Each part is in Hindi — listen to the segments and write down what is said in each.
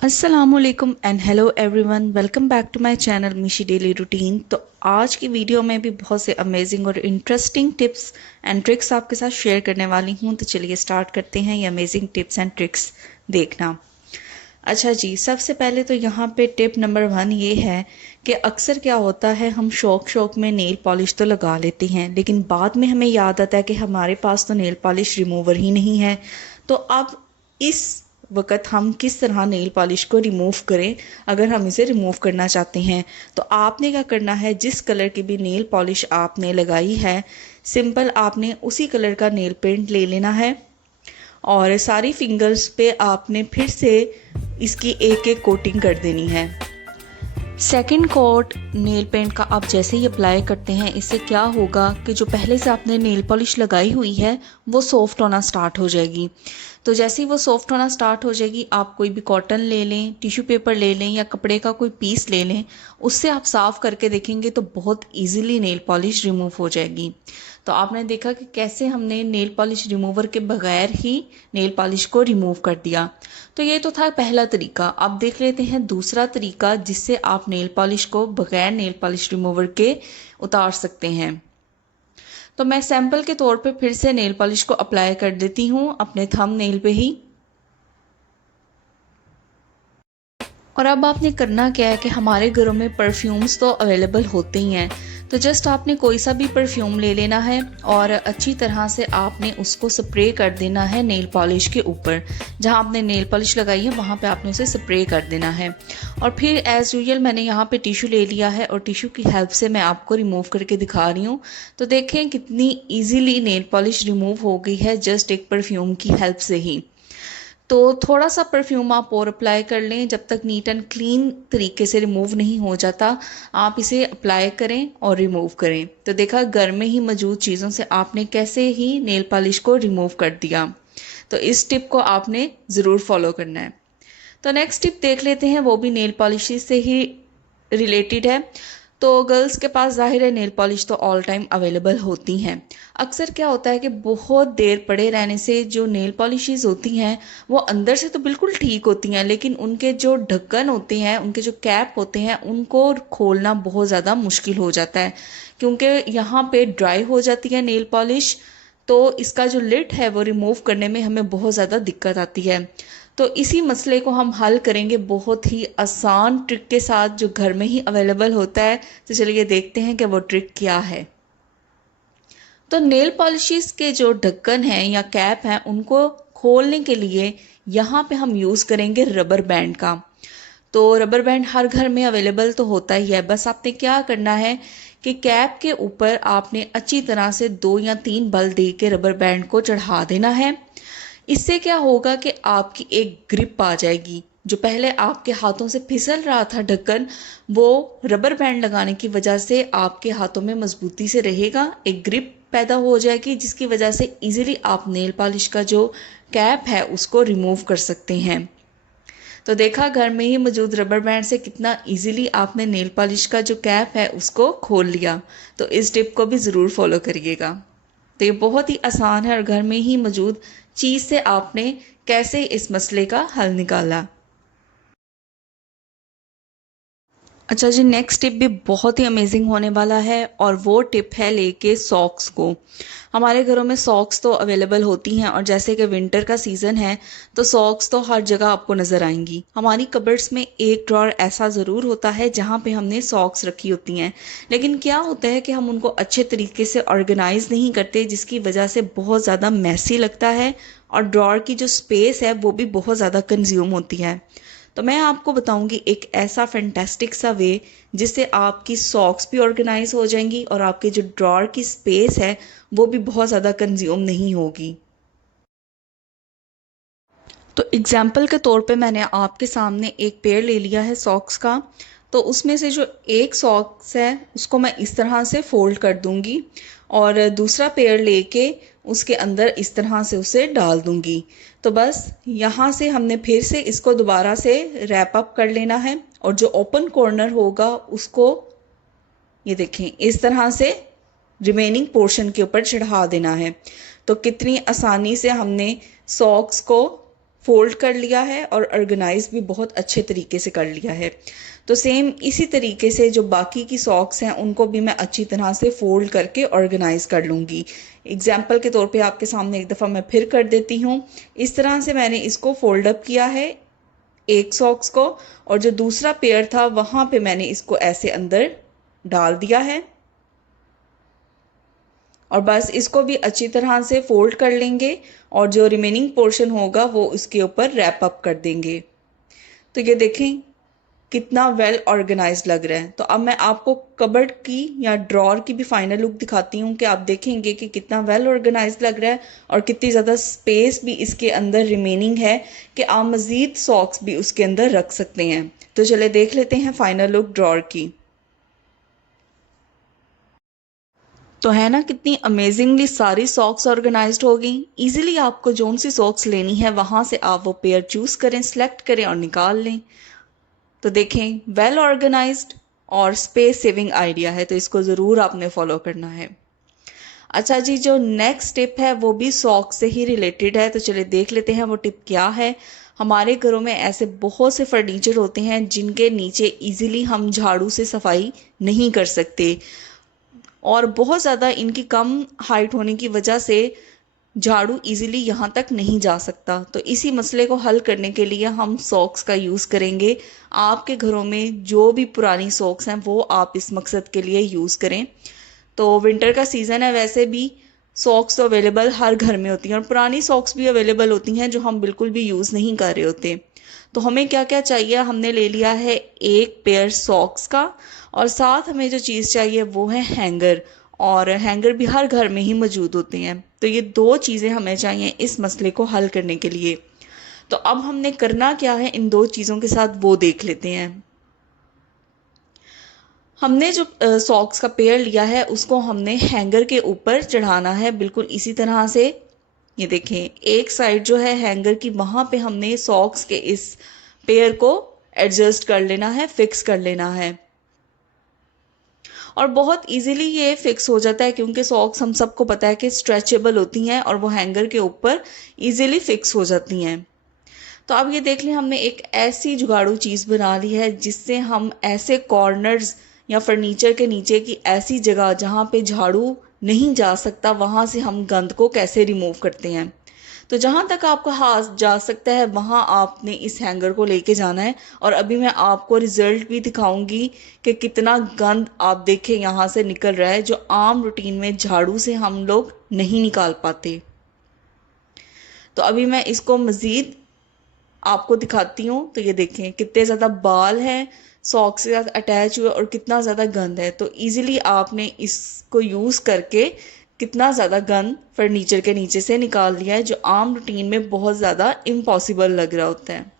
अस्सलामुअलैकुम and hello everyone, welcome back to my channel Mishi daily routine. तो आज की वीडियो में भी बहुत से अमेजिंग और इंटरेस्टिंग टिप्स एंड ट्रिक्स आपके साथ शेयर करने वाली हूँ। तो चलिए स्टार्ट करते हैं ये अमेजिंग टिप्स एंड ट्रिक्स देखना। अच्छा जी, सबसे पहले तो यहाँ पे टिप नंबर 1 ये है कि अक्सर क्या होता है, हम शौक शौक में नेल पॉलिश तो लगा लेते हैं, लेकिन बाद में हमें याद आता है कि हमारे पास तो नेल पॉलिश रिमूवर ही नहीं है। तो अब इस वक्त हम किस तरह नेल पॉलिश को रिमूव करें, अगर हम इसे रिमूव करना चाहते हैं। तो आपने क्या करना है, जिस कलर की भी नेल पॉलिश आपने लगाई है, सिंपल आपने उसी कलर का नेल पेंट ले लेना है और सारी फिंगर्स पे आपने फिर से इसकी एक एक कोटिंग कर देनी है। सेकंड कोट नेल पेंट का आप जैसे ही अप्लाई करते हैं, इससे क्या होगा कि जो पहले से आपने नेल पॉलिश लगाई हुई है वो सॉफ्ट होना स्टार्ट हो जाएगी। तो जैसे ही वो सॉफ्ट होना स्टार्ट हो जाएगी, आप कोई भी कॉटन ले लें, टिश्यू पेपर ले लें या कपड़े का कोई पीस ले लें, उससे आप साफ़ करके देखेंगे तो बहुत इजीली नेल पॉलिश रिमूव हो जाएगी। तो आपने देखा कि कैसे हमने नेल पॉलिश रिमूवर के बगैर ही नेल पॉलिश को रिमूव कर दिया। तो ये तो था पहला तरीका। अब देख लेते हैं दूसरा तरीका, जिससे आप नेल पॉलिश को बगैर नेल पॉलिश रिमूवर के उतार सकते हैं। तो मैं सैंपल के तौर पे फिर से नेल पॉलिश को अप्लाई कर देती हूँ अपने थंब नेल पे ही। और अब आपने करना क्या है कि हमारे घरों में परफ्यूम्स तो अवेलेबल होते ही हैं। तो जस्ट आपने कोई सा भी परफ्यूम ले लेना है और अच्छी तरह से आपने उसको स्प्रे कर देना है नेल पॉलिश के ऊपर। जहां आपने नेल पॉलिश लगाई है वहां पे आपने उसे स्प्रे कर देना है। और फिर एज़ यूजुअल मैंने यहाँ पे टिश्यू ले लिया है और टिश्यू की हेल्प से मैं आपको रिमूव करके दिखा रही हूँ। तो देखें कितनी ईजीली नेल पॉलिश रिमूव हो गई है जस्ट एक परफ्यूम की हेल्प से ही। तो थोड़ा सा परफ्यूम आप और अप्लाई कर लें, जब तक नीट एंड क्लीन तरीके से रिमूव नहीं हो जाता आप इसे अप्लाई करें और रिमूव करें। तो देखा घर में ही मौजूद चीज़ों से आपने कैसे ही नेल पॉलिश को रिमूव कर दिया। तो इस टिप को आपने ज़रूर फॉलो करना है। तो नेक्स्ट टिप देख लेते हैं, वो भी नेल पॉलिश से ही रिलेटेड है। तो गर्ल्स के पास ज़ाहिर है नेल पॉलिश तो ऑल टाइम अवेलेबल होती हैं। अक्सर क्या होता है कि बहुत देर पड़े रहने से जो नेल पॉलिशेस होती हैं वो अंदर से तो बिल्कुल ठीक होती हैं, लेकिन उनके जो ढक्कन होते हैं, उनके जो कैप होते हैं, उनको खोलना बहुत ज़्यादा मुश्किल हो जाता है, क्योंकि यहाँ पे ड्राई हो जाती है नेल पॉलिश। तो इसका जो लिड है वो रिमूव करने में हमें बहुत ज़्यादा दिक्कत आती है। तो इसी मसले को हम हल करेंगे बहुत ही आसान ट्रिक के साथ, जो घर में ही अवेलेबल होता है। तो चलिए देखते हैं कि वो ट्रिक क्या है। तो नेल पॉलिशिस के जो ढक्कन हैं या कैप हैं, उनको खोलने के लिए यहाँ पे हम यूज़ करेंगे रबर बैंड का। तो रबर बैंड हर घर में अवेलेबल तो होता ही है। बस आपने क्या करना है कि कैप के ऊपर आपने अच्छी तरह से 2 या 3 बल दे के रबर बैंड को चढ़ा देना है। इससे क्या होगा कि आपकी एक ग्रिप आ जाएगी। जो पहले आपके हाथों से फिसल रहा था ढक्कन, वो रबर बैंड लगाने की वजह से आपके हाथों में मजबूती से रहेगा, एक ग्रिप पैदा हो जाएगी, जिसकी वजह से इजीली आप नेल पॉलिश का जो कैप है उसको रिमूव कर सकते हैं। तो देखा घर में ही मौजूद रबर बैंड से कितना इजीली आपने नेल पॉलिश का जो कैप है उसको खोल लिया। तो इस टिप को भी ज़रूर फॉलो करिएगा। तो ये बहुत ही आसान है और घर में ही मौजूद चीज़ से आपने कैसे इस मसले का हल निकाला। अच्छा जी, नेक्स्ट टिप भी बहुत ही अमेजिंग होने वाला है और वो टिप है लेके सॉक्स को। हमारे घरों में सॉक्स तो अवेलेबल होती हैं और जैसे कि विंटर का सीज़न है तो सॉक्स तो हर जगह आपको नज़र आएंगी। हमारी कबर्ड्स में एक ड्रॉर ऐसा ज़रूर होता है जहाँ पे हमने सॉक्स रखी होती हैं, लेकिन क्या होता है कि हम उनको अच्छे तरीके से ऑर्गेनाइज नहीं करते, जिसकी वजह से बहुत ज़्यादा मैसी लगता है और ड्रॉर की जो स्पेस है वो भी बहुत ज़्यादा कंज्यूम होती है। तो मैं आपको बताऊंगी एक ऐसा फैंटास्टिक सा वे जिससे आपकी सॉक्स भी ऑर्गेनाइज हो जाएंगी और आपके जो ड्रॉर की स्पेस है वो भी बहुत ज़्यादा कंज्यूम नहीं होगी। तो एग्जाम्पल के तौर पे मैंने आपके सामने एक पेयर ले लिया है सॉक्स का। तो उसमें से जो एक सॉक्स है उसको मैं इस तरह से फोल्ड कर दूंगी और दूसरा पेयर लेके उसके अंदर इस तरह से उसे डाल दूंगी। तो बस यहाँ से हमने फिर से इसको दोबारा से रैप अप कर लेना है और जो ओपन कॉर्नर होगा उसको ये देखें इस तरह से रिमेनिंग पोर्शन के ऊपर चढ़ा देना है। तो कितनी आसानी से हमने सॉक्स को फोल्ड कर लिया है और ऑर्गेनाइज भी बहुत अच्छे तरीके से कर लिया है। तो सेम इसी तरीके से जो बाकी की सॉक्स हैं उनको भी मैं अच्छी तरह से फोल्ड करके ऑर्गेनाइज कर लूँगी। एग्जाम्पल के तौर पे आपके सामने एक दफ़ा मैं फिर कर देती हूँ। इस तरह से मैंने इसको फोल्ड अप किया है एक सॉक्स को, और जो दूसरा पेयर था वहाँ पे मैंने इसको ऐसे अंदर डाल दिया है और बस इसको भी अच्छी तरह से फोल्ड कर लेंगे और जो रिमेनिंग पोर्शन होगा वो इसके ऊपर रैप अप कर देंगे। तो ये देखें कितना वेल ऑर्गेनाइज्ड लग रहा है। तो अब मैं आपको कबर्ड की या ड्रॉर की भी फाइनल लुक दिखाती हूँ कि आप देखेंगे कि कितना वेल ऑर्गेनाइज्ड लग रहा है और कितनी ज़्यादा स्पेस भी इसके अंदर रिमेनिंग है कि आप मज़ीद सॉक्स भी उसके अंदर रख सकते हैं। तो चले देख लेते हैं फाइनल लुक ड्रॉर की। तो है ना कितनी अमेजिंगली सारी सॉक्स ऑर्गेनाइज्ड हो गई। इजीली आपको जोन सी सॉक्स लेनी है वहाँ से आप वो पेयर चूज़ करें, सेलेक्ट करें और निकाल लें। तो देखें वेल ऑर्गेनाइज्ड और स्पेस सेविंग आइडिया है, तो इसको ज़रूर आपने फॉलो करना है। अच्छा जी, जो नेक्स्ट टिप है वो भी सॉक्स से ही रिलेटेड है, तो चलिए देख लेते हैं वो टिप क्या है। हमारे घरों में ऐसे बहुत से फर्नीचर होते हैं जिनके नीचे इजीली हम झाड़ू से सफाई नहीं कर सकते और बहुत ज़्यादा इनकी कम हाइट होने की वजह से झाड़ू इजीली यहाँ तक नहीं जा सकता। तो इसी मसले को हल करने के लिए हम सॉक्स का यूज़ करेंगे। आपके घरों में जो भी पुरानी सॉक्स हैं वो आप इस मकसद के लिए यूज़ करें। तो विंटर का सीज़न है, वैसे भी सॉक्स तो अवेलेबल हर घर में होती हैं और पुरानी सॉक्स भी अवेलेबल होती हैं जो हम बिल्कुल भी यूज़ नहीं कर रहे होते। तो हमें क्या क्या चाहिए, हमने ले लिया है एक पेयर सॉक्स का और साथ हमें जो चीज़ चाहिए वो है हैंगर, और हैंगर भी हर घर में ही मौजूद होते हैं। तो ये दो चीज़ें हमें चाहिए इस मसले को हल करने के लिए। तो अब हमने करना क्या है इन दो चीज़ों के साथ वो देख लेते हैं। हमने जो सॉक्स का पेयर लिया है उसको हमने हैंगर के ऊपर चढ़ाना है, बिल्कुल इसी तरह से। ये देखें एक साइड जो है हैंगर की, वहाँ पे हमने सॉक्स के इस पेयर को एडजस्ट कर लेना है, फिक्स कर लेना है। और बहुत इजीली ये फिक्स हो जाता है क्योंकि सॉक्स हम सबको पता है कि स्ट्रेचेबल होती हैं और वो हैंगर के ऊपर इजीली फिक्स हो जाती हैं। तो अब ये देख लें हमने एक ऐसी जुगाड़ू चीज़ बना ली है जिससे हम ऐसे कॉर्नर्स या फर्नीचर के नीचे की ऐसी जगह जहाँ पे झाड़ू नहीं जा सकता वहाँ से हम गंद को कैसे रिमूव करते हैं। तो जहाँ तक आपका हाथ जा सकता है वहाँ आपने इस हैंगर को लेके जाना है और अभी मैं आपको रिजल्ट भी दिखाऊंगी कि कितना गंद आप देखें यहाँ से निकल रहा है जो आम रूटीन में झाड़ू से हम लोग नहीं निकाल पाते। तो अभी मैं इसको मज़ीद आपको दिखाती हूँ। तो ये देखें कितने ज़्यादा बाल हैं सॉक्स के साथ अटैच हुए और कितना ज़्यादा गंद है। तो इजीली आपने इसको यूज़ करके कितना ज़्यादा गंद फर्नीचर के नीचे से निकाल लिया है जो आम रूटीन में बहुत ज़्यादा इम्पॉसिबल लग रहा होता है।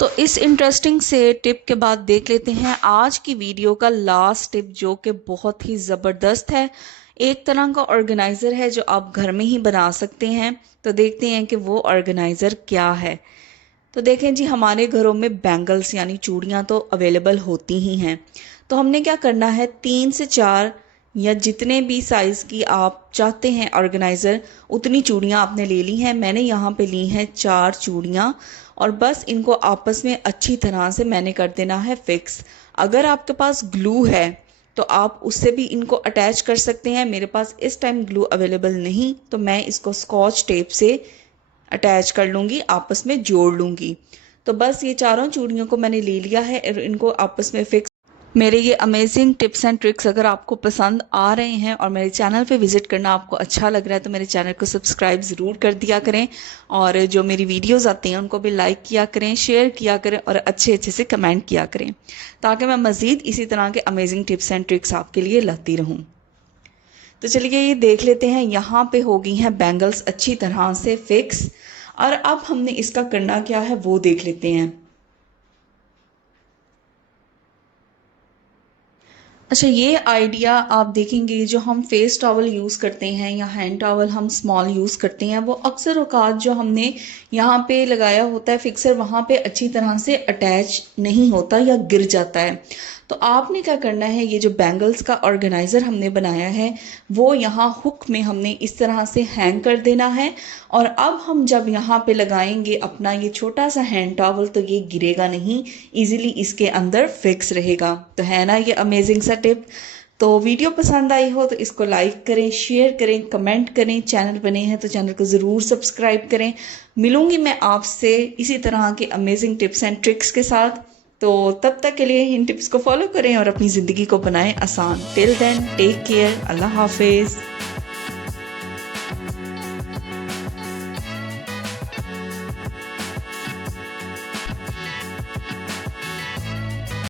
तो इस इंटरेस्टिंग से टिप के बाद देख लेते हैं आज की वीडियो का लास्ट टिप जो कि बहुत ही ज़बरदस्त है। एक तरह का ऑर्गेनाइज़र है जो आप घर में ही बना सकते हैं। तो देखते हैं कि वो ऑर्गेनाइज़र क्या है। तो देखें जी, हमारे घरों में बैंगल्स यानी चूड़ियाँ तो अवेलेबल होती ही हैं। तो हमने क्या करना है, 3 से 4 या जितने भी साइज़ की आप चाहते हैं ऑर्गेनाइज़र उतनी चूड़ियाँ आपने ले ली हैं। मैंने यहाँ पे ली हैं 4 चूड़ियाँ और बस इनको आपस में अच्छी तरह से मैंने कर देना है फिक्स। अगर आपके पास ग्लू है तो आप उससे भी इनको अटैच कर सकते हैं। मेरे पास इस टाइम ग्लू अवेलेबल नहीं तो मैं इसको स्कॉच टेप से अटैच कर लूँगी, आपस में जोड़ लूँगी। तो बस ये चारों चूड़ियों को मैंने ले लिया है और इनको आपस में फिक्स। मेरे ये अमेजिंग टिप्स एंड ट्रिक्स अगर आपको पसंद आ रहे हैं और मेरे चैनल पे विज़िट करना आपको अच्छा लग रहा है तो मेरे चैनल को सब्सक्राइब ज़रूर कर दिया करें और जो मेरी वीडियोस आती हैं उनको भी लाइक किया करें, शेयर किया करें और अच्छे अच्छे से कमेंट किया करें ताकि मैं मज़ीद इसी तरह के अमेजिंग टिप्स एंड ट्रिक्स आपके लिए लाती रहूँ। तो चलिए ये देख लेते हैं, यहाँ पे हो गई हैं बैंगल्स अच्छी तरह से फिक्स और अब हमने इसका करना क्या है वो देख लेते हैं। अच्छा, ये आइडिया आप देखेंगे जो हम फेस टॉवल यूज़ करते हैं या हैंड टॉवल हम स्मॉल यूज़ करते हैं वो अक्सर औकात जो हमने यहाँ पे लगाया होता है फिक्सर वहाँ पे अच्छी तरह से अटैच नहीं होता या गिर जाता है। तो आपने क्या करना है, ये जो बैंगल्स का ऑर्गेनाइज़र हमने बनाया है वो यहाँ हुक में हमने इस तरह से हैंग कर देना है। और अब हम जब यहाँ पे लगाएंगे अपना ये छोटा सा हैंड टॉवल तो ये गिरेगा नहीं, इजीली इसके अंदर फिक्स रहेगा। तो है ना ये अमेजिंग सा टिप। तो वीडियो पसंद आई हो तो इसको लाइक करें, शेयर करें, कमेंट करें। चैनल बने हैं तो चैनल को ज़रूर सब्सक्राइब करें। मिलूंगी मैं आपसे इसी तरह के अमेजिंग टिप्स एंड ट्रिक्स के साथ। तो तब तक के लिए इन टिप्स को फॉलो करें और अपनी ज़िंदगी को बनाएं आसान। टिल देन टेक केयर, अल्लाह हाफिज़।